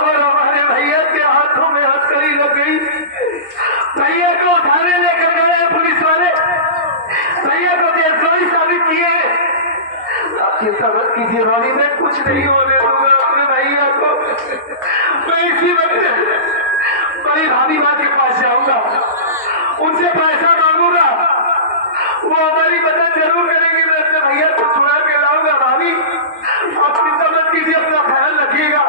और हमारे भैया के हाथों में हथकड़ी लग गई। भैया को थाने लेकर गए पुलिस वाले, भैया को देशद्रोही साबित किए। आप ये सबक कीजिए भाभी, मैं कुछ नहीं होने दूंगा अपने भैया को। मैं इसी वक्त बड़ी भाभी माँ के पास जाऊंगा, उनसे पैसा मांगूंगा, वो हमारी मदद जरूर करेंगे। मैं अपने भैया को छुड़ा के लाऊंगा। भाभी आप चिंता मत कीजिए, अपना ख्याल रखिएगा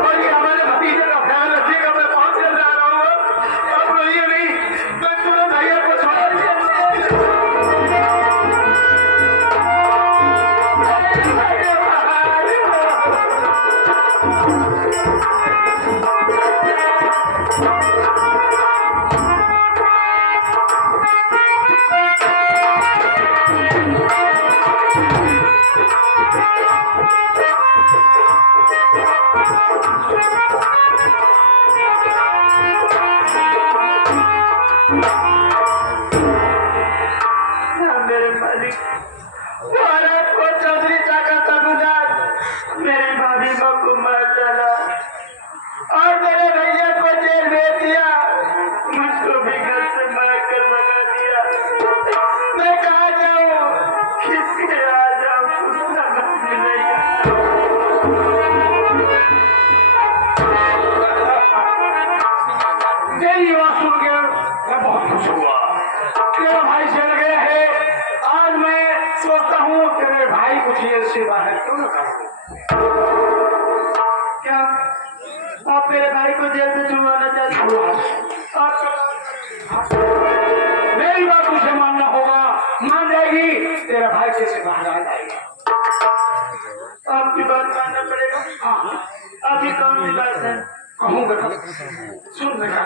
और ये हमारे भतीजे का ख्याल रखिएगा। मैं बहुत जल्द आ रहा हूँ, आप रोइए नहीं, मैं तुरंत भैया को छुड़ा दिया। मेरे मालिक महाराज को चौधरी चाका तबुदार मेरी भाभी माँ को मार डाला और मेरे भैया को जेल भेज दिया। मुझको भी घर से मार कर भगा दिया। मैं कहाँ जाऊँ, किसके आ जाऊँ, कुछ समझ में नहीं आता। तेरी बात सुन के मैं बहुत खुश हुआ। तेरा भाई चल गया है, आज मैं सोचता हूँ तेरे भाई को जेल से बाहर क्यों न कर दूं। क्या आप मेरे भाई को जेल से छुड़वाना चाहते हो? मेरी बात तुझे मानना होगा, मान जाएगी, तेरा भाई कैसे बाहर आ जाएगा। आपकी बात मानना पड़ेगा। हाँ, अभी कौन सी बात है? कहूँगा, सुन बेटा।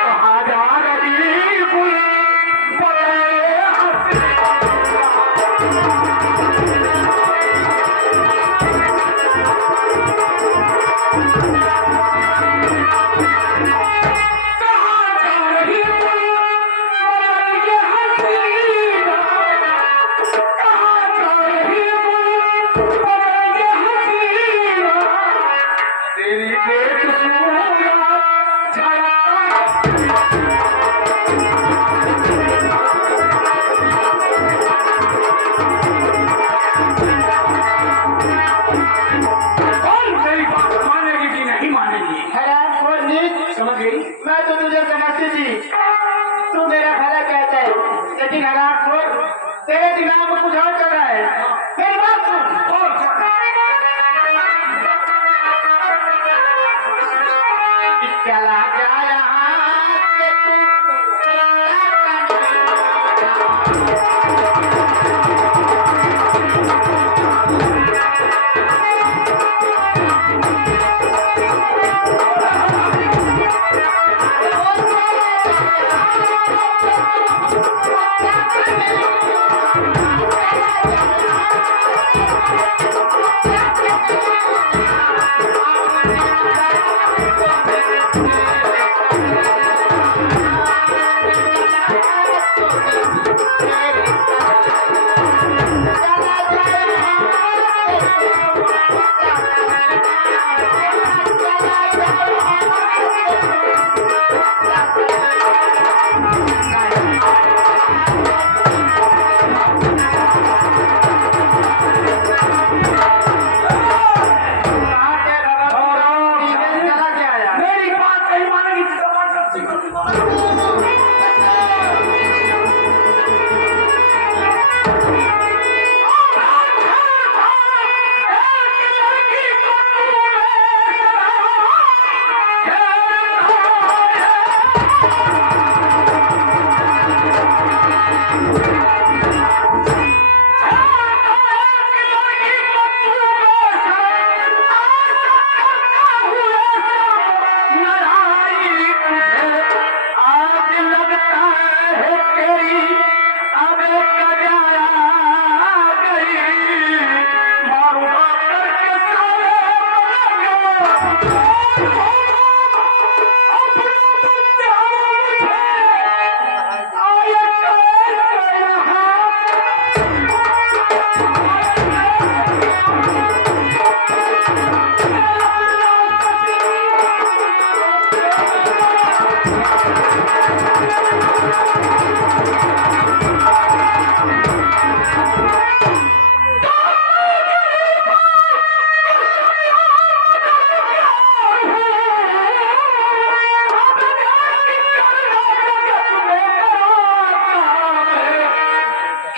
कहाँ जा रही फूल बड़े हंस मैं तो तुझे समझती थी, तू मेरा भला कहता है, लेकिन हरामखोर तेरे दिमाग में कुछ और चल रहा है। मेरी बात सुन और चला जा यहाँ से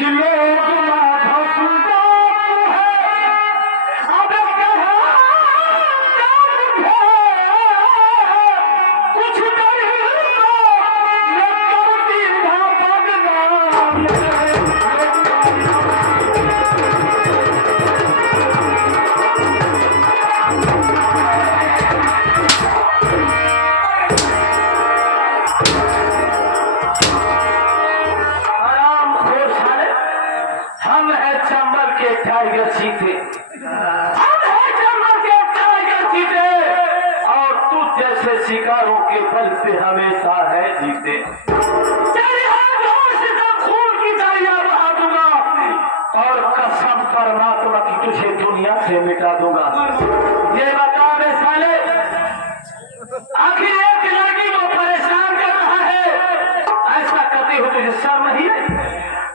कि लोग माधव सुनता है अब कहा कुछ नहीं मैं करती था बदनाम हम है चंबल के टाइगर चीते हम है चंबल के टाइगर चीते और तू जैसे शिकारों के बल पे हमेशा है जीते तेरे हाथों से खून की दरिया बहा दूंगा और कसम परमात्मा की तुझे दुनिया से मिटा दूंगा। ये बता रे साले आखिर एक लड़की को परेशान कर रहा है ऐसा करते हो तुझे शर्म नहीं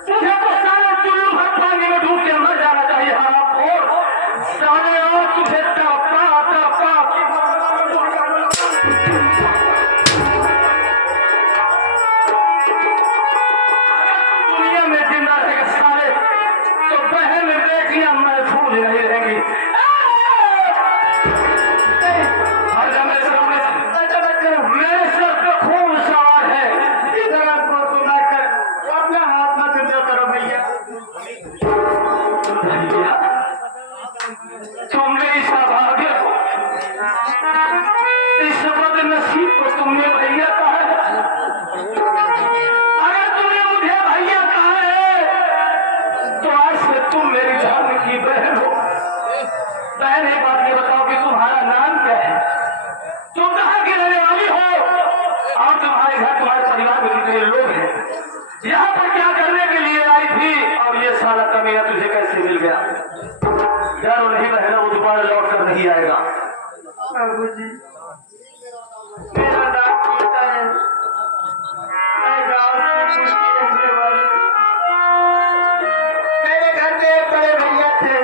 तुझे तो साले चुल्लू भर पानी में डूब के मर जाना चाहिए हरामखोर साले और तुझे तड़पा दुनिया में जिंदा रहेगा साले तो बहन बेटियां महफूज नहीं रहेंगी। मेरे सर पे खून सवार है इधर आपको सुना कर अपना हाथ मत उठा करो भैया तुम मेरी सौभाग्य हो इस बदनसीब को तुमने भैया कहा है अगर तुमने मुझे भैया कहा है तो आज से तुम मेरी धर्म की बहन हो। बहन एक बात ये बताओ कि तुम्हारा नाम क्या है तुम कहाँ की रहने वाली हो और तुम्हारे घर तुम्हारे परिवार में कितने लोग हैं यहाँ पर क्या करने के लिए आई थी और ये साला कमीना तुझे कैसे मिल गया। डरो नहीं बहना वो दोबारा लौट कर नहीं आएगा। बाबूजी मेरा नाम गीता है मैं गाँव से पुष्टि रहने वाली मेरे घर में एक बड़े भैया थे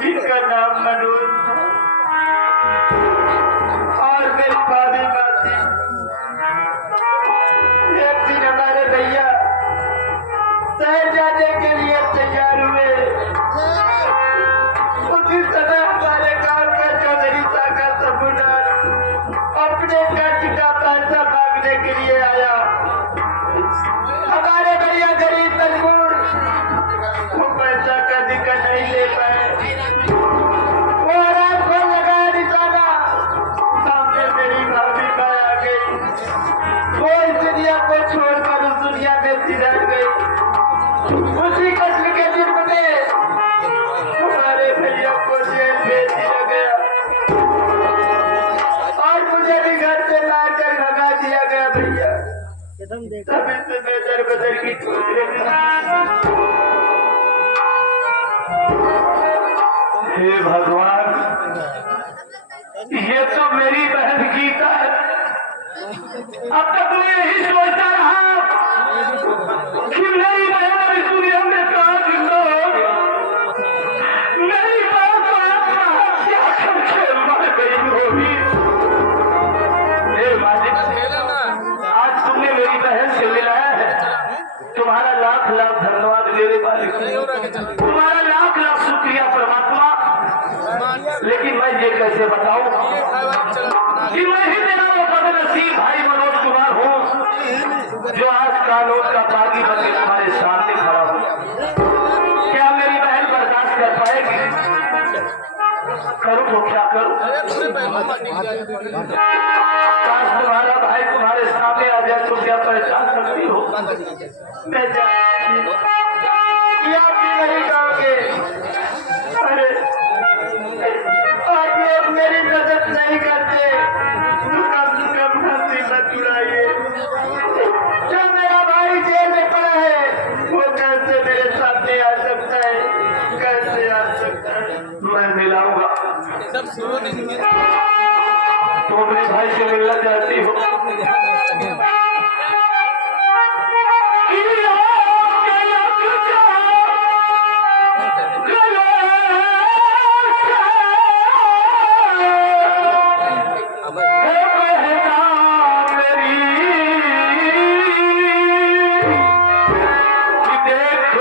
जिनका नाम मनोज था और मेरी भाभी बाती। एक दिन हमारे भैया शहर जाने के लिए तैयार हुए उसी समय हमारे गांव का चौधरी साका सबुदार अपने कर्ज का पैसा मांगने के लिए आया। हमारे भैया गरीब मजबूर वो पैसा का दिक्कत नहीं ले पाए वो आराम को लगा निशाना सामने मेरी भाभी का आ गई वो इस दुनिया को छोड़कर उस दुनिया में सिधर गई। उसी कत्ल के जुर्म में हमारे भैया को जेल भेज दिया गया और मुझे भी घर से मार कर भगा दिया गया भैया। तभी से मैं दर बदर की हे भगवान ये तो मेरी बहन गीता है। अब तक मैं यही सोचता रहा कि मेरी बहन अभी दुनिया में कहाँ जिंदा होगी। मेरी बहन क्या करके मर गई होगी। हे मालिक आज तुमने मेरी बहन से मिलाया है तुम्हारा लाख लाख धन्यवाद मेरे मालिक तुम्हारा लाख लाख शुक्रिया परमात्मा। लेकिन मैं ये कैसे बताऊं कि मैं ही मेरा वो बदनसीब भाई मनोज कुमार हूँ जो आज कानून का बागी बनकर तुम्हारे सामने खड़ा हूँ। क्या मेरी बहन बर्दाश्त कर पाएगी? करूँ तो क्या करूँ? काश तुम्हारा भाई तुम्हारे सामने आ जाए तो क्या पहचान सकती हो? मैं आप भी नहीं कहोगे अरे आप लोग मेरी मदद नहीं करते तो कम से कम हंसी मत उड़ाइए। जो मेरा भाई जेल में पड़ा है वो कैसे मेरे सामने आ सकता है? कैसे आ सकता है? मैं मिलाऊंगा तो अपने भाई से मिलना चाहती हो देख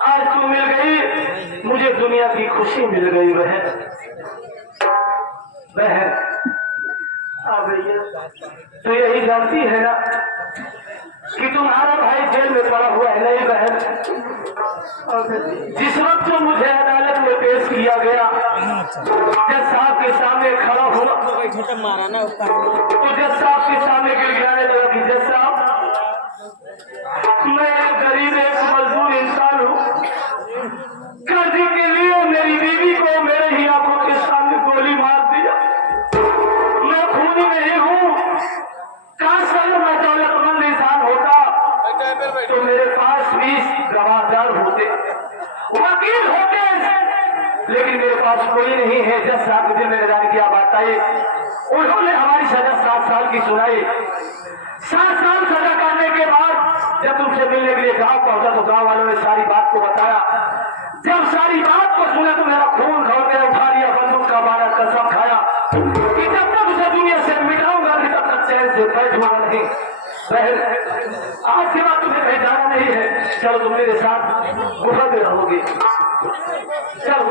आज तू मिल गई, मुझे दुनिया की खुशी मिल गई बहन। बहन आ भैया, तो यही जानती है ना कि तुम्हारा भाई जेल में पड़ा हुआ है। नहीं बहन, जिस वक्त तो मुझे अदालत में पेश किया गया, जज साहब के सामने खड़ा हुआ तो जज साहब के सामने गिड़गिड़ाने लगा कि जज साहब, मैं गरीब एक मजदूर इंसान हूँ, कर्जे के लिए मेरी बीवी को मेरे ही आंखों के सामने गोली मार दिया। मैं खूनी नहीं हूँ, काश अगर मैं दौलतमंद इंसान होता तो मेरे पास 20 गवाहदार होते, वकील होते, लेकिन मेरे पास कोई नहीं है। जज साहब के दिल में जाने की बात आई, उन्होंने हमारी सजा 7 साल की सुनाई। 7 साल सजा करने के बाद जब तुमसे मिलने के लिए गांव पहुंचा तो गांव वालों ने सारी बात को बताया। जब सारी बात को सुना तो मेरा खून खौल गया, उठा लिया बंदूक का मारा, कसम खाया कि जब तक उसे दुनिया से मिटाऊंगा नहीं तब तक चैन से बैठूंगा नहीं। बहन, आज के बाद तुम्हें कहीं जाना नहीं है, चलो तुम मेरे साथ गुफा में रहोगे। चलो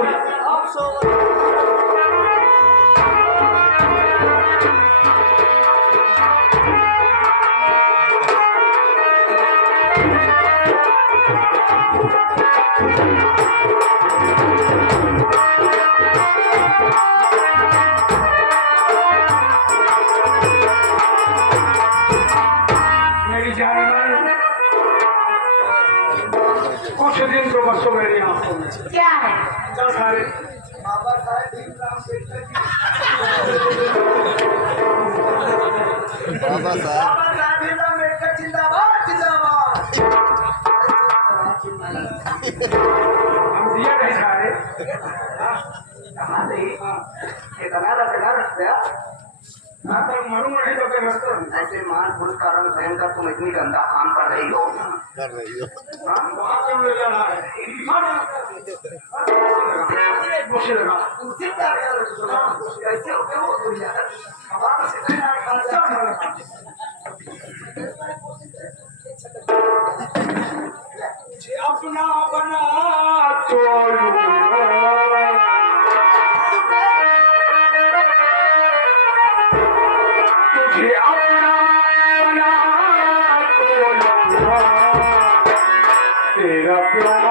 कुछ दिन तो बसो मेरी आंखों में। क्या है? चल सारे बाबा साहेब भीमराव अम्बेडकर जिंदाबाद जिंदाबाद। हम दिया नहीं सारे मरूंगा नहीं तो फिर रास्ते ऐसे महान पुरुष का रंग भयंकर तुम इतनी गंदा काम कर रही हो। वहाँ क्यों ले जाना है? मुझे लगा कैसे हो गए वो दुनिया अपना बना तो तुझे अपना बना तो तेरा प्यार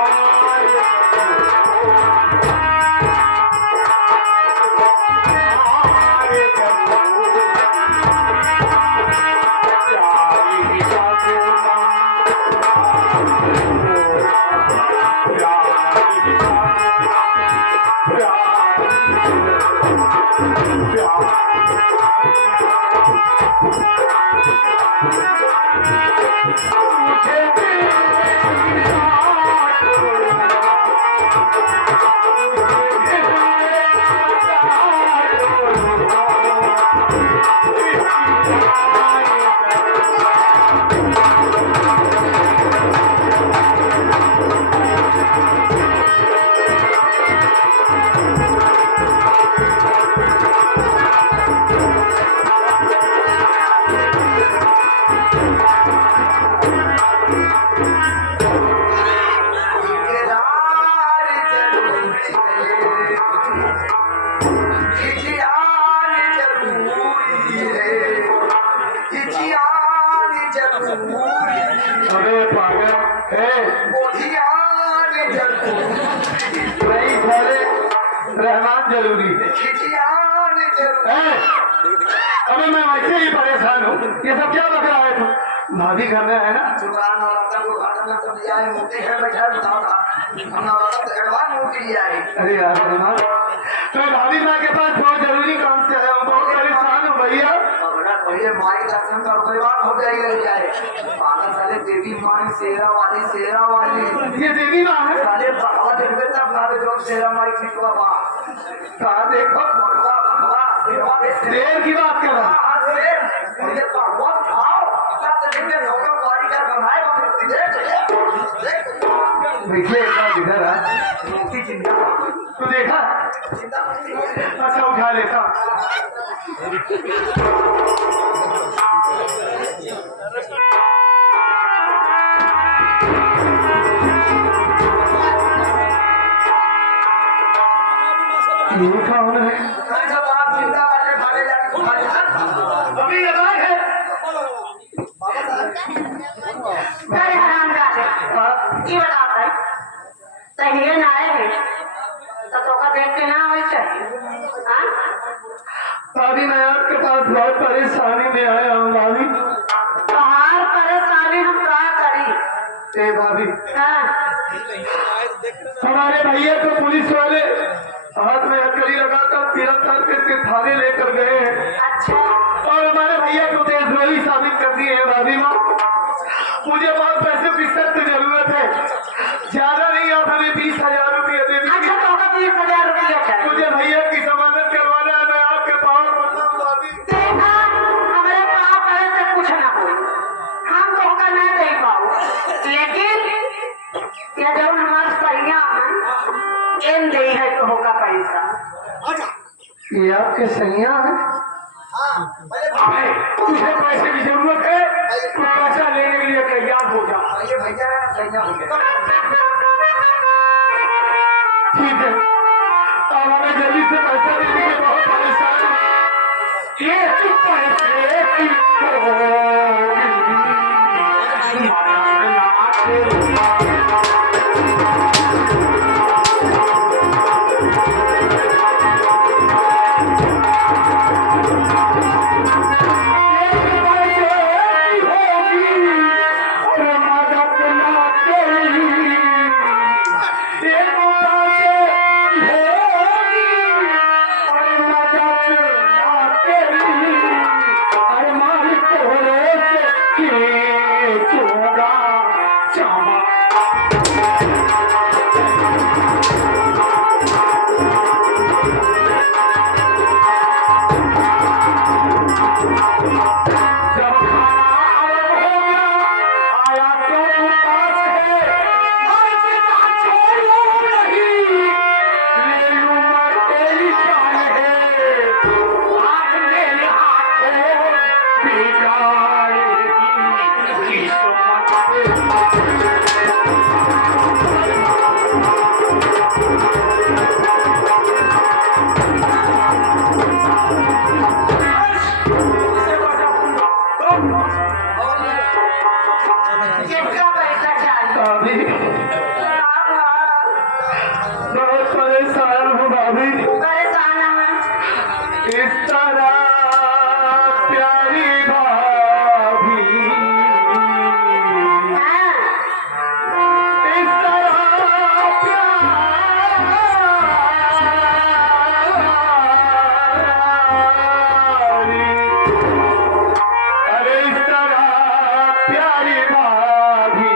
रहमान जरूरी है। अबे मैं वैसे ही परेशान हूँ, ये सब क्या बक रहा है तू? भाभी घर में है ना? अरे यार तो भाभी माँ के पास बहुत जरूरी काम से आया हूँ, बहुत परेशान हूँ भैया। माई दर्शन कर परिवार हो जाएगा पागल साले देवी माँ शेरा वाली ये देवी माँ है? साले बाबा देखते तब ना जो शेरा माई की बाबा कहा देखो शेर की बात कर रहा देखिए इधर है तू देखा? अच्छा उठा लेता ये कौन है? मैं जब आप चिंता करके भागे जाके अभी ये बात है। अरे हरामजादे, ये बताओ भाई, सही ना आए हैं तो तोका देख के ना आवे चाहिए, हाँ? भाभी मैं आपके पास बहुत परेशानी में आया हूँ भाभी। बाहर परेशानी हम क्या करी? ए भाभी, हाँ, हमारे भैया को पुलिस वाले हाथ में हथकड़ी लगाकर गिरफ्तार करके थाने लेकर गए हैं अच्छा, और हमारे भैया को देशद्रोही साबित कर दिए हैं भाभी माँ। मुझे बहुत पैसे की सख्त जरूरत है, ज्यादा नहीं, आप हमें 20,000 रुपये दे दीजिए। अच्छा तोका 20,000 रुपया चाहिए। मुझे भैया की जमानत करवाना है, मैं आपके पाँव पड़ता हूँ भाभी। देखा, हमारे पाँव पड़े से कुछ ना हो, हम तोका ना दे पाओ, लेकिन ये जब हमारे सैया हैं, इन दे है तो होगा पैसा। ये आपके सैया है? तुझे पैसे की जरूरत है, तू पैसा लेने के लिए तैयार हो जा। ये भैया सैया हो गया। ठीक है, अब हमें जल्दी से पैसा दे दीजिए, बहुत परेशान हूं। ये तू पैसे की कितना पैसा चाहिए? भाभी बहुत परेशान हूँ भाभी। परेशान है इस तरह प्यारी भाभी, हाँ, इस तरह प्यारी, अरे इस तरह प्यारी भाभी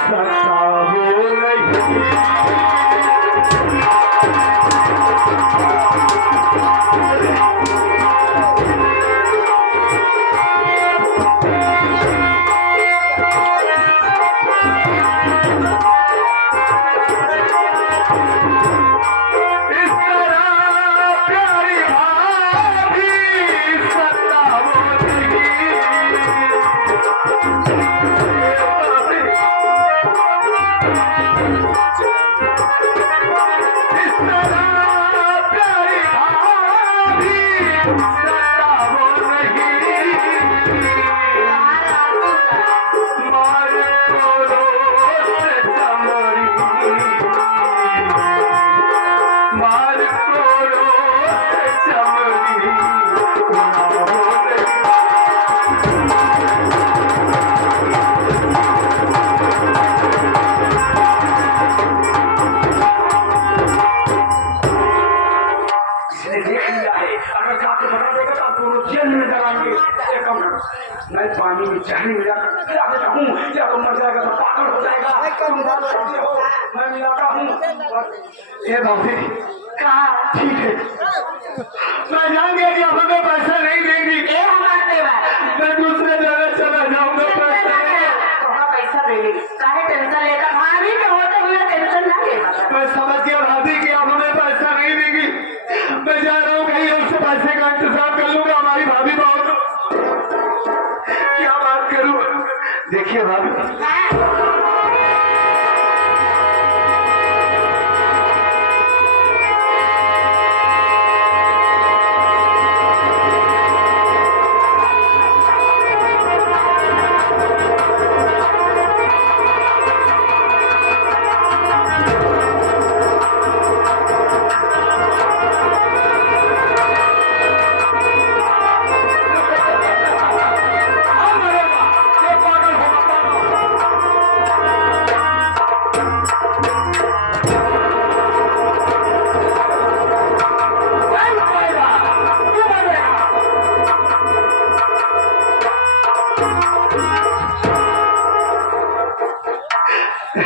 सताओ नहीं। इस तरह प्यारी भाभी सताओ नहीं। इस तरह प्यारी भाभी सताओ नहीं। बाहर आती है। मार तोड़ो से चमड़ी, मार तोड़ो से चमड़ी, इसने देख लिया है, अगर जाके बता देगा तो आप दोनों जेल में डराएंगे। एक मिनट, मैं पानी में जहरी मिलाकर गिरा देता हूँ, या तो मर जाएगा तो पागल हो जाएगा। तुम बात करते हो, मैं मिलाता हूँ। ये भाभी कहा? ठीक है, मैं जान गया कि आप हमें पैसा नहीं देंगी, ये हमारे देवा है। मैं दूसरे जगह चला जाऊंगा। पैसा तोका पैसा देंगे, काहे टेंशन लेगा? भाभी के होते हुए टेंशन ना लेगा। मैं समझ गया भाभी कि आप हमें पैसा नहीं देंगी, मैं जा रहा हूँ कहीं और से पैसे का इंतजाम कर लूंगा। हमारी भाभी बहुत, क्या बात करूँ। देखिए भाभी, अरे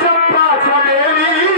चंपा चमेली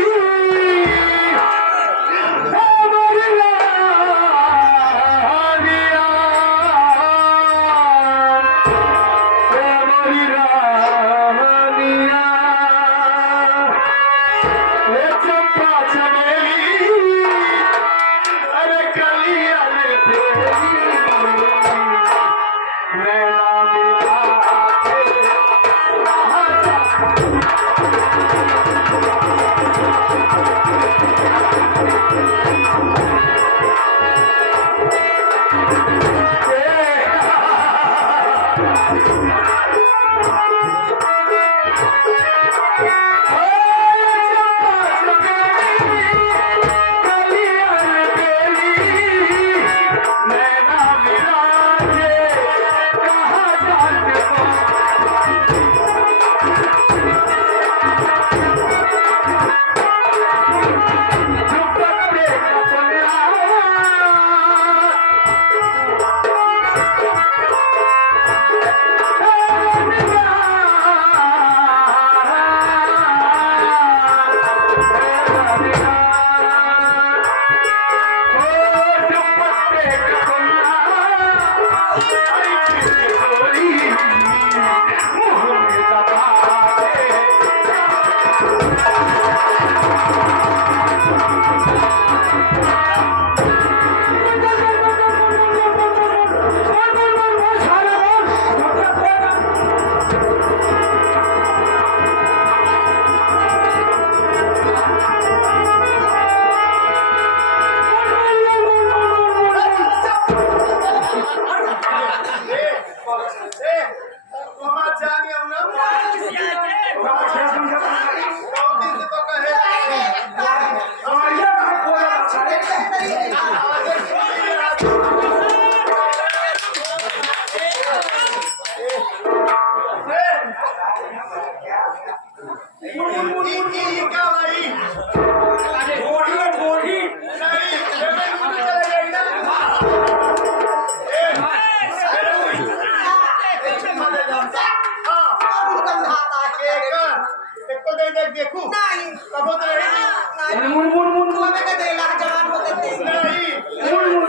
देखू नहीं कबो तो नहीं मुन मुन मुन तू हमें कहते लाख जवान होते थे नहीं मुन मुन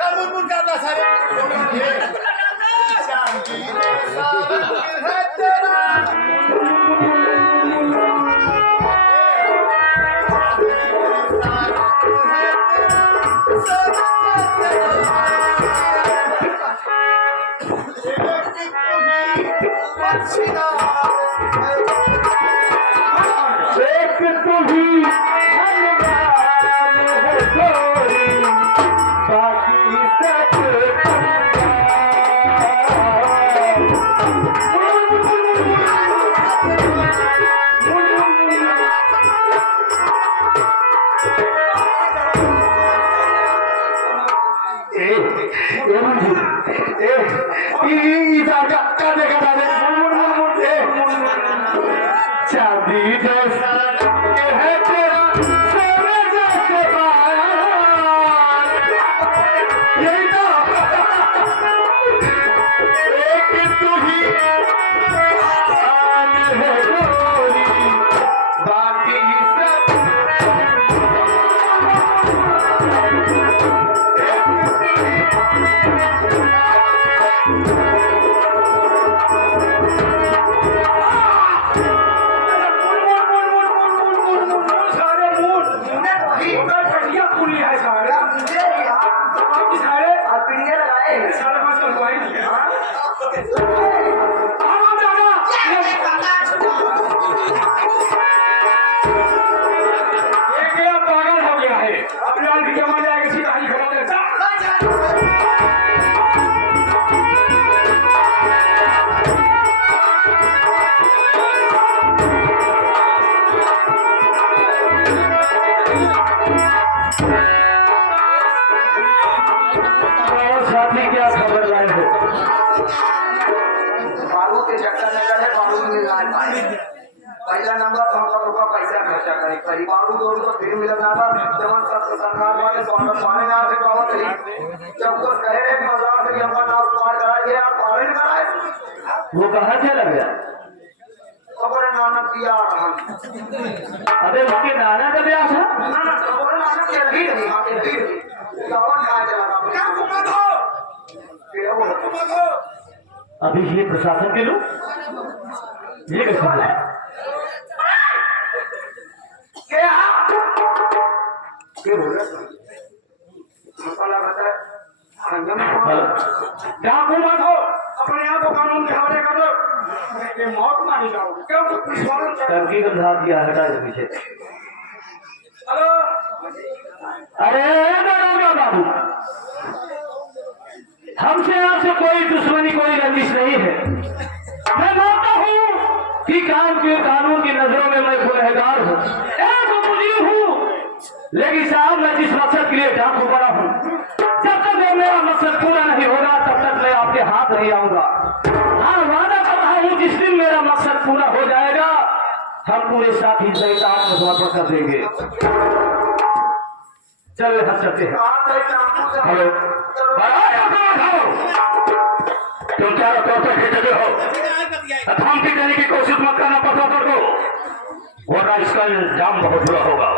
का मुन गाता सारे शांति ने सारा है तेरा एक तू ही धनवान है गोरी, बाकी सब चांदी जैसा है तेरा सोने जैसे बाल, यही तो एक तू ही शान है गोरी, बाकी सब मिला नंबर तो हमका लोग पैसा खर्चा करे परिवार दौड़ तो फिर मिला नंबर जब सब सरकार वाले स्वागत पाने ना से पावत है जब को कहे रे मजाक से हमका नाम तुम्हारे कराए गया आप पालन कराए वो कहाँ चला गया? खबर नाना पिया अबे उसके नाना का ब्याह था? ना खबर नाना के भी नहीं आके भी दावा खा चला क्या घुमा दो अभी ये प्रशासन के लोग ये कैसे बोला? क्या बोल रहे मसाला बता संगम क्या घुमा दो? अपने आप को कानून के हवाले कर दो ये मौत मानी जाओ क्यों टंकी का ध्यान दिया हटा इस पीछे। हेलो अरे दादा बाबू, हमसे आपसे कोई दुश्मनी कोई रंजिश नहीं है। मैं मानता हूँ कि काम के कानून की नजरों में मैं गुनहगार हूँ, एक मुजीब हूँ, लेकिन साहब मैं जिस मकसद के लिए डाकू बना हूँ, जब तक वो मेरा मकसद पूरा नहीं होगा तब तक मैं आपके हाथ नहीं आऊंगा। हाँ वादा कर रहा हूँ जिस दिन मेरा मकसद पूरा हो जाएगा हम पूरे साथी सहित आत्मसमर्पण कर देंगे। चलो यहाँ चलते हैं। हेलो तुम चारों तरफ से जगह हो, धमकी देने की कोशिश मत करना पता कर दो, वरना इसका इल्जाम बहुत बुरा होगा।